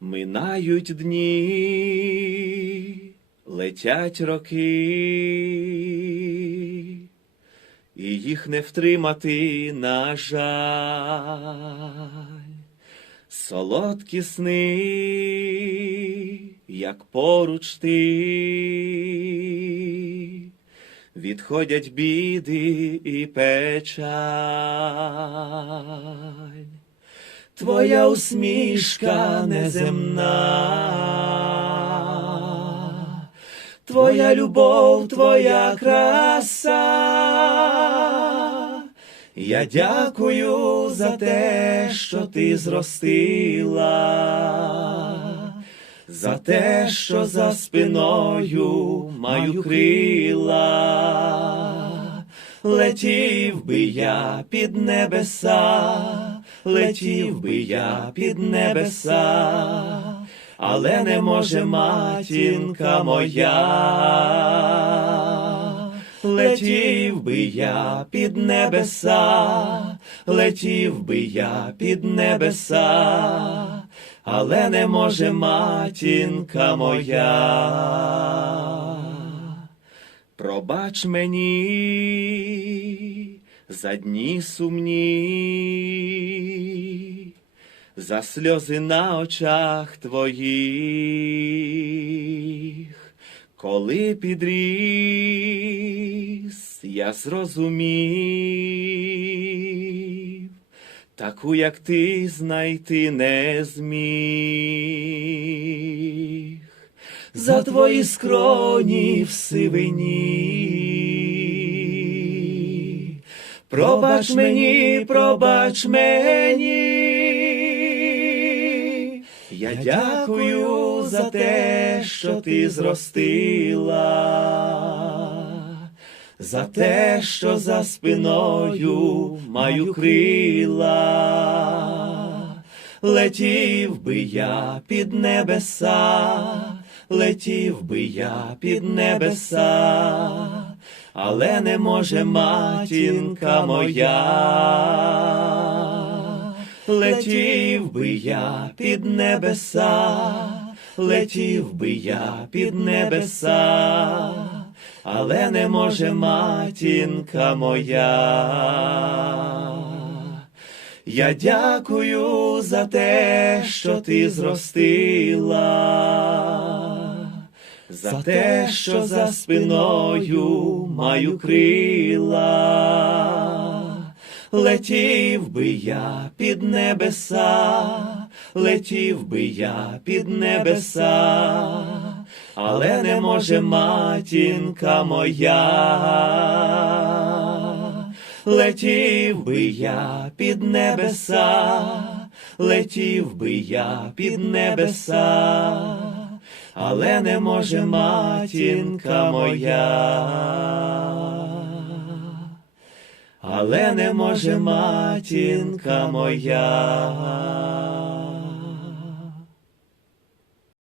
Минають дні, летять роки, і їх не втримати, на жаль. Солодкі сни, як поруч ти, відходять біди і печаль. Твоя усмішка неземна, Твоя любов, твоя краса. Я дякую за те, що ти зростила, за те, що за спиною маю крила. Летів би я під небеса, летів би я під небеса, але не може матінка моя. Летів би я під небеса, летів би я під небеса, але не може матінка моя. Пробач мені за дні сумні, за сльози на очах твоїх, коли підріс, я зрозумів, таку, як ти, знайти не зміг за твої скроні в сивині. Пробач мені, пробач мені. Я дякую за те, що ти зростила, за те, що за спиною маю крила. Летів би я під небеса, летів би я під небеса, але не може матінка моя. Летів би я під небеса, летів би я під небеса, але не може матінка моя. Я дякую за те, що ти зростила, за те, що за спиною маю крила. Летів би я під небеса, летів би я під небеса, але не може матінка моя. Летів би я під небеса, летів би я під небеса, але не може матінка моя. Але не може матінка моя.